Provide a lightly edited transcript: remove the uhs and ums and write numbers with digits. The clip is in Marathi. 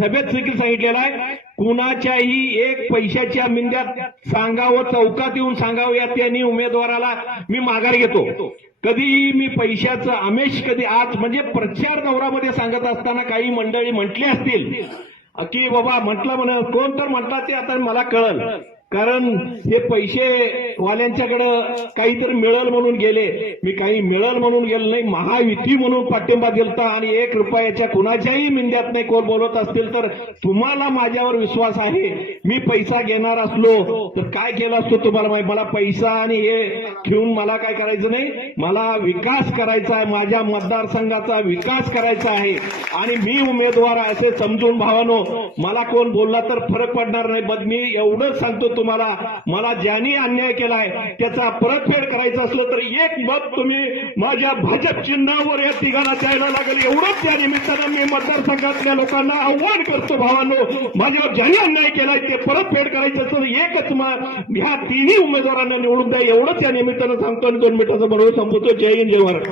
सभेत देखील सांगितलेलं आहे, कुणाच्याही एक पैशाच्या मिंद्यात सांगावं, चौकात येऊन सांगावं या त्यांनी उमेदवाराला मी माघार घेतो. कधी मी पैशाचं आमिष कधी आज म्हणजे प्रचार दौरामध्ये सांगत असताना काही मंडळी म्हटली असतील की बाबा म्हटलं म्हण कोण तर म्हटलं ते आता मला कळलं, कारण हे पैसे वाल्यांच्याकडं काहीतरी मिळेल म्हणून गेले. मी काही मिळेल म्हणून गेलो नाही, महायुती म्हणून पाठिंबा दिलता आणि 1 रुपयाच्या कुणाच्याही मिंद्यात नाही कोण बोलत असतील तर तुम्हाला माझ्यावर विश्वास आहे. मी पैसा घेणार असलो तर काय केलं असतो तुम्हाला माहिती. मला पैसा आणि हे घेऊन मला काय करायचं नाही, मला विकास करायचा आहे, माझ्या मतदारसंघाचा विकास करायचा आहे. आणि मी उमेदवार असे समजून भावानो, मला कोण बोलला तर फरक पडणार नाही. बट मी एवढंच सांगतो तुम्हाला, मला ज्यांनी अन्याय केलाय त्याचा परतफेड करायचा असलं तर एक मत तुम्ही माझ्या भाजप चिन्हावर या ठिकाणी द्यायला लागेल. एवढंच त्या निमित्तानं मी मतदारसंघातल्या लोकांना आव्हान करतो. भावांनो, माझ्यावर ज्यांनी अन्याय केलाय ते परतफेड करायचं असलं एकच ह्या तिन्ही उमेदवारांना निवडून द्या. एवढंच या निमित्तानं सांगतो आणि 2 मिनिटाचं म्हणून संपवतो. जय हिंद, जय भारत.